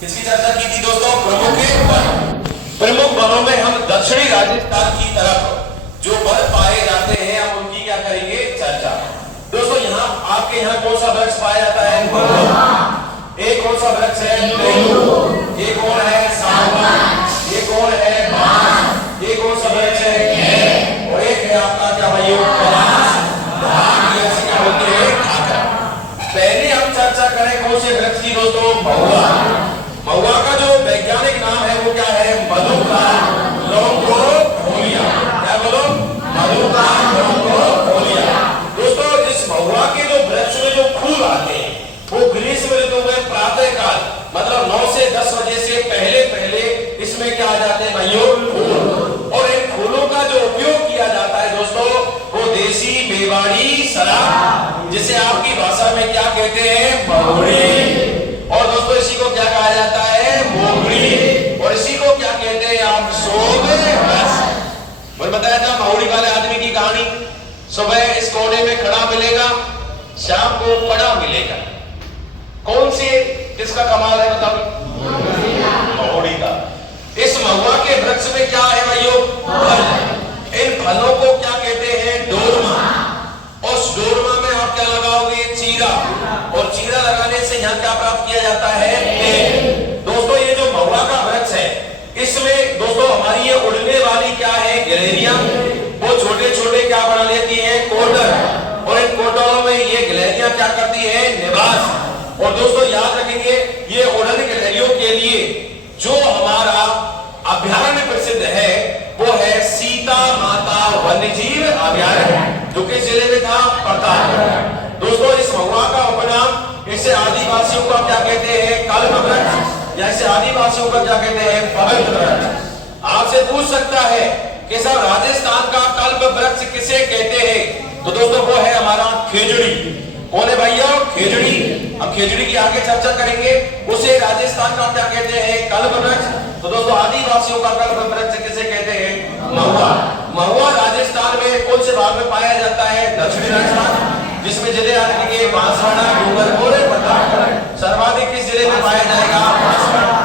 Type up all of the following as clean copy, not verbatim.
इसकी चर्चा की थी दोस्तों। प्रमुख वनों में हम दक्षिणी राजस्थान की तरफ जो वन पाए जाते हैं, हम उनकी क्या करेंगे चर्चा। दोस्तों यहाँ आपके यहाँ कौन सा वृक्ष पाया जाता है? एक कौन सा वृक्ष है? तेंदू। एक कौन है? सागवान। एक कौन है? बांस। एक कौन सा वृक्ष है? और एक है आपका क्या भाई? पलाश। क्या होते हैं? पहले हम चर्चा करें कौन से वृक्ष की दोस्तों? महुआ। महुआ का जो वैज्ञानिक नाम है वो क्या है? मधुका लॉन्गोफोलिया। क्या बोलो? मधुका लॉन्गोफोलिया। दोस्तों इस महुआ के जो वृक्ष में जो फूल आते हैं वो ग्रीष्म ऋतु में प्रातः काल मतलब 9 से 10 बजे से पहले पहले इसमें क्या आ जाते हैं भाइयों? फूल। और इन फूलों का जो उपयोग किया जाता है दोस्तों वो देसी मेवाड़ी शराब, जिसे आपकी भाषा में क्या कहते हैं? महुड़ी। और दोस्तों इसी को क्या कहा जाता है? मोगड़ी। और इसी को क्या कहते हैं आप? शोध रस। मैंने बताया था महुड़ी वाले आदमी की कहानी। सुबह इस कोने में खड़ा मिलेगा, शाम को पड़ा मिलेगा। कौन सी किसका कमाल है बताओ? महुड़ी का। इस महुआ के वृक्ष में क्या है भाइयों? फल। इन फलों को क्या कहते हैं? डोरमा। और उस डोरमा में आप क्या लगाओगे? चीरा। और चीरा लगाने से यहाँ क्या प्राप्त किया जाता है? तेल। दोस्तों ये जो महुआ का वृक्ष है इसमें दोस्तों हमारी ये उड़ने वाली क्या है? गिलहरियां। वो छोटे छोटे क्या बना लेती हैं? कोटर। और इन कोटरों में ये गिलहरियां क्या करती है? निवास। और दोस्तों याद रखेंगे ये उड़न गिलहरियों के लिए जो हमारा अभ्यारण्य प्रसिद्ध है वो है सीता माता वन्यजीव अभ्यारण्य, जो कि जिले में था? प्रतापगढ़। दोस्तों इस महुआ का उपनाम इसे आदिवासियों का क्या कहते हैं? कल्प वृक्ष, या इसे आदिवासियों का क्या कहते हैं? पवित्र वृक्ष। आपसे पूछ सकता है कि सर राजस्थान का कल्प वृक्ष किसे कहते हैं? तो दोस्तों वो है हमारा खेजड़ी। कौन है भैया? खेजड़ी। अब खेजड़ी की आगे चर्चा करेंगे। उसे राजस्थान का क्या कहते हैं? कल्प वृक्ष। तो दोस्तों आदिवासियों का कल्प वृक्ष किसे कहते हैं? महुआ। महुआ राजस्थान में कौन से भाग में पाया जाता है? दक्षिणी राजस्थान, जिसमें जिले आ जाएंगे बांसवाड़ा, डूंगरपुर, प्रतापगढ़। सर्वाधिक किस जिले में पाया जाएगा? बांसवाड़ा।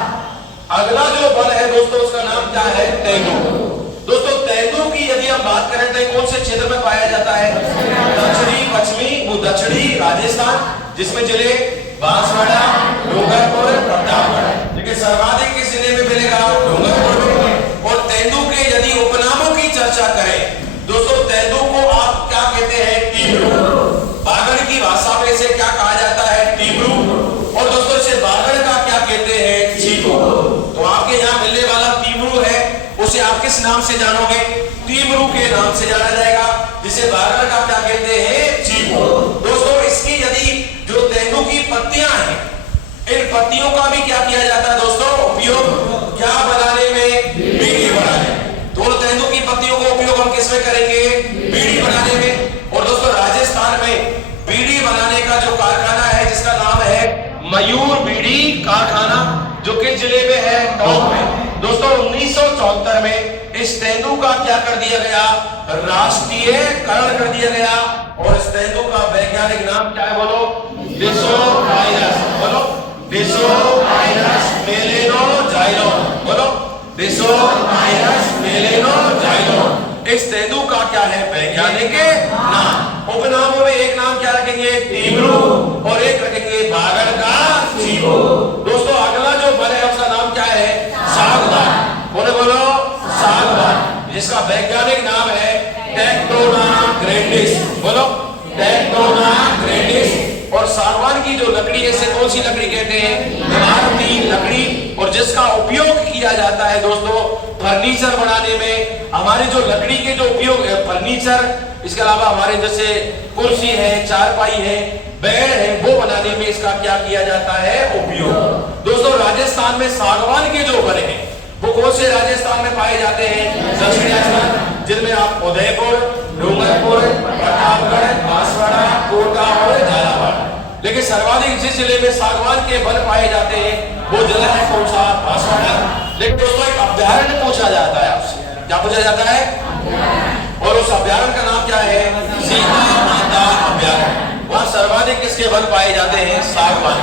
अगला जो वन है दोस्तों उसका नाम क्या है? तेंदू। दोस्तों तेंदू की यदि हम बात करें तो कौन से क्षेत्र में पाया जाता है? दक्षिणी पश्चिमी दक्षिणी राजस्थान, जिसमें जिले बांसवाड़ा, डूंगरपुर, प्रतापगढ़। लेकिन सर्वाधिक किस जिले में मिलेगा? डूंगरपुर में। और तेंदू के यदि उपनामों की चर्चा करें दोस्तों तेंदू को आप क्या कहते हैं? टीबरू। बागड़ की भाषा में इसे क्या कहा जाता है? टीबरू। और दोस्तों इसे बागड़ का क्या कहते हैं? चीकू। तो आपके यहाँ मिलने वाला टीबरू है उसे आप किस नाम से जानोगे? टीबरू के नाम से जाना जाएगा, जिसे बागड़ का क्या कहते हैं? चीकू। दोस्तों इसकी यदि जो तेंदू की पत्तियां हैं इन पत्तियों का भी क्या किया जाता है दोस्तों? उपयोग क्या बनाने में? बीड़ी बनाने। तो तेंदू की पत्तियों का उपयोग हम किस में करेंगे? बीड़ी बनाने में। और दोस्तों राजस्थान में बीड़ी बनाने का जो कारखाना है जिसका नाम है मयूर बीड़ी कारखाना, जो कि जिले में है? टोंक में। दोस्तों 1974 में इस तेंदू का क्या कर दिया गया? राष्ट्रीयकरण कर दिया गया। और इस तेंदू का वैज्ञानिक नाम क्या है बोलो? डिसोफाइलस। बोलो डिसोफाइलस मेलेनोजाइलोन। बोलो डिसोफाइलस मेलेनोजाइलोन। इस तेंदू का क्या है वैज्ञानिक नाम? उपनामों में एक नाम क्या रखेंगे? टीबरू। और एक रखेंगे बागड़ का चीकू। दोस्तों अगला जो वन है उसका नाम क्या है? सागवान। बोले बोलो सागवान, जिसका वैज्ञानिक नाम है टेक्टोना ग्रैंडिस। बोलो टेक्टोना ग्रैंडिस। और सागवान की जो लकड़ी है इसे कौन सी लकड़ी कहते हैं? इमारती लकड़ी। और जिसका उपयोग किया जाता है दोस्तों फर्नीचर बनाने में। हमारे जो लकड़ी के जो उपयोग है फर्नीचर, इसके अलावा हमारे जैसे कुर्सी है, चारपाई है, बेड है, वो बनाने में इसका क्या किया जाता है? उपयोग। दोस्तों राजस्थान में सागवान के जो वन है वो कौन से राजस्थान में पाए जाते हैं? दक्षिणी राजस्थान, जिनमें आप उदयपुर, डूंगरपुर, प्रतापगढ़, बांसवाड़ा, कोटा और झालावाड़। लेकिन सर्वाधिक जिस जिले में सागवान के वन पाए जाते हैं वो जिला है कौन सा? बांसवाड़ा। लेकिन दोस्तों एक अभ्यारण्य पूछा जाता है आपसे। क्या पूछा जाता है? और उस अभ्यारण्य का नाम क्या है? सीता माता अभ्यारण्य। वहां सर्वाधिक किसके वन पाए जाते हैं? सागवान।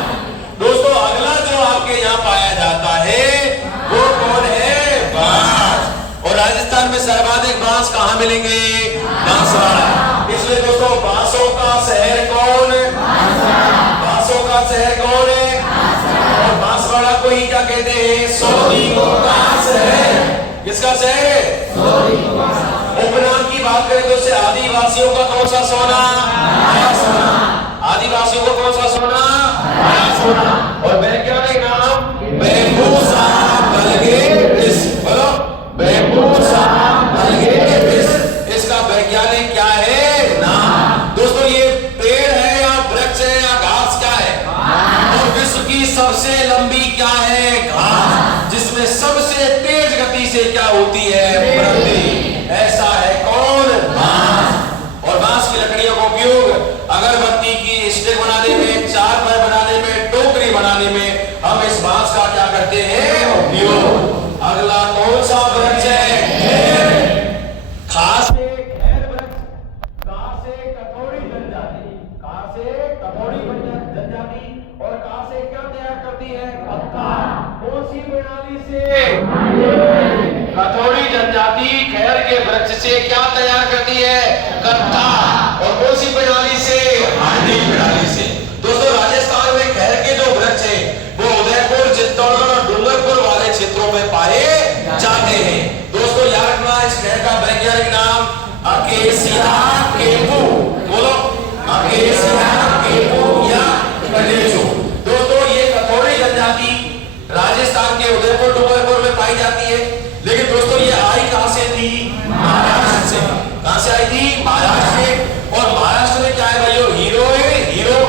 बांस कहां मिलेंगे? बांसवाड़ा। इसलिए दोस्तों बांसों का शहर कौन? बांसों का शहर कौन है? और बांसवाड़ा को ही क्या कहते हैं? सोनीकों का शहर। किसका शहर? उपनाम की बात करें तो उससे आदिवासियों का कौन सा सोना? हरा सोना। आदिवासियों को कौन सा सोना? हरा सोना। और वैज्ञानिक नाम बैम्बूसा वल्गैरिस। बोलो बैम्बूसा वल्गैरिस। इसका वैज्ञानिक क्या है नाम? दोस्तों ये पेड़ है या वृक्ष है या घास क्या है? और विश्व की सबसे लंबी क्या है? घास, जिसमें सबसे तेज गति से क्या होती है? वृद्धि। ऐसा है कौन? बांस। और बांस की लकड़ियों का उपयोग अगरबत्ती की स्टिक बनाने में, चारपाई बनाने में, टोकरी बनाने में हम इस बांस का क्या करते हैं? उपयोग। अगला कौन सा वृक्ष है? खास से खैर वृक्ष, का से कथौड़ी जनजाति, का से कथौड़ी जनजाति, और का से क्या तैयार करती है? कत्ता। कौन सी प्रणाली से? कथौड़ी जनजाति खैर के वृक्ष से क्या तैयार करती है? कत्ता। और कौन सी प्रणाली से? हांडी प्रणाली से। दोस्तों राजस्थान में खैर के जो वृक्ष है वो उदयपुर, चित्तौड़गढ़ और डूंगरपुर वाले क्षेत्रों में पाए जाते हैं। दोस्तों याद रखना इस खैर का वैज्ञानिक नाम अकेसिया केपू। बोलो अकेसिया केपू या कलेजो। दोस्तों ये कथौड़ी जनजाति राजस्थान के उदयपुर, डूंगरपुर में पाई जाती है। लेकिन दोस्तों ये आई कहां से थी? महाराष्ट्र से। कहां से आई थी? महाराष्ट्र से। और महाराष्ट्र में क्या है भाइयों? हीरो है, हीरो।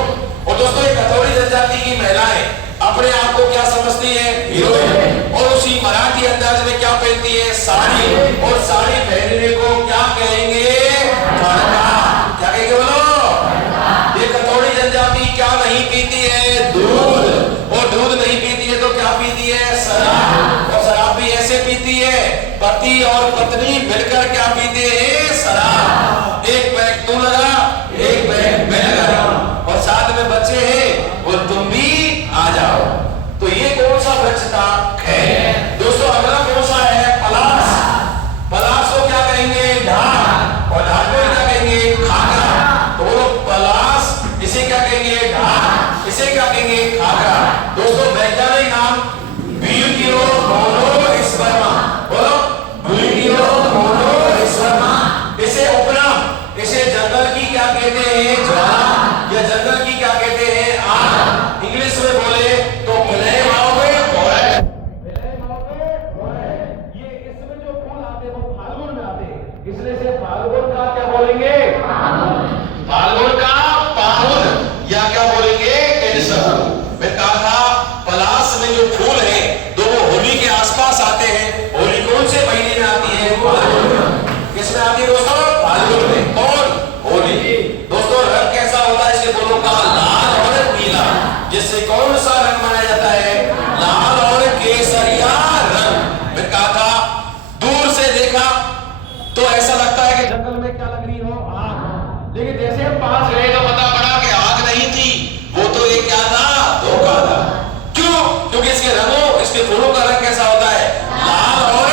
और दोस्तों ये कथौड़ी जनजाति की महिलाएं अपने आप को क्या समझती है? हीरो है। और उसी मराठी अंदाज में क्या पहनती है? साड़ी। और साड़ी पहनने को क्या कहेंगे? तड़का। क्या कहेंगे बोलो? ये कथौड़ी जनजाति क्या नहीं पीती है? दूध। और दूध नहीं पीती है तो क्या पीती है? शराब। और शराब भी ऐसे पीती है, पति और पत्नी मिलकर क्या पीते हैं? शराब। एक पैक तू लगा, एक पैक मैं लगा, और साथ में बच्चे हैं और तुम भी आ जाओ। तो ये कौन सा वृक्ष था? खैर। दोस्तों अगला कौन सा है? पलाश। पलाश को क्या कहेंगे? ढाल। और ढाल को क्या कहेंगे? खाकरा। तो बोलो पलाश, इसे क्या कहेंगे? ढाल, इसे क्या कहेंगे? खाकरा। दोस्तों वैज्ञानिक नाम ब्यूटियो मोनोस्पर्मा। बोलो ब्यूटियो मोनोस्पर्मा। इसे उपनाम, इसे जंगल की क्या कहते हैं? ज्वाला। या जंगल की क्या कहते हैं? आग। इंग्लिश में बोले तो flame of forest. Flame of forest. ये इसमें जो फूल आते हैं वो फाल्गुन में आते हैं, इसलिए से फाल्गुन का क्या बोलेंगे? फाल्गुन का पाहुन, या क्या बोलेंगे? केसर। मैं कहा था पलाश में जो फूल है तो वो होली के आसपास आते हैं। होली कौन से महीने में आती है? फाल्गुन। किसमें आती है दोस्तों? फाल्गुन में। कौन? होली। दोस्तों रंग कैसा होता है इसके फूलों का? लाल और पीला। जिससे कौन सा रंग बनाया जाता है? लाल और केसरिया रंग। मैं कहा था दूर से देखा तो ऐसा लगता है कि जंगल में क्या लग रही हो? आग। लेकिन जैसे हम पास गए तो पता पड़ा कि आग नहीं थी, वो तो एक क्या था? धोखा था। क्यों? क्योंकि इसके रंगों, इसके फूलों का रंग कैसा होता है? लाल और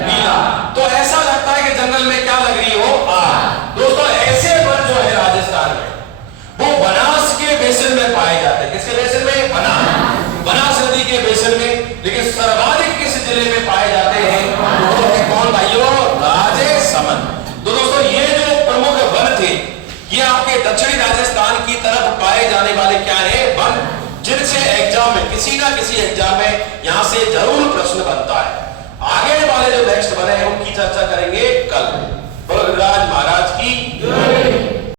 पीला। तो ऐसा लगता है कि जंगल में क्या लग रही हो? आग। दोस्तों ऐसे वन जो है राजस्थान में वो बनास के बेसिन में पाए जाते हैं। किसके बेसिन में? बनास नदी के बेसिन में। लेकिन सर्वाधिक किस जिले में पाए जाते हैं? वो है कौन भाइयों? राजसमंद। तो दोस्तों ये जो प्रमुख वन थे ये आपके दक्षिणी राजस्थान की तरफ पाए जाने वाले क्या है? वन, जिनसे एग्जाम में किसी ना किसी एग्जाम में यहां से जरूर प्रश्न बनता है। आगे वाले जो नेक्स्ट बने हैं उनकी चर्चा करेंगे कल। बोलो गृहराज महाराज की।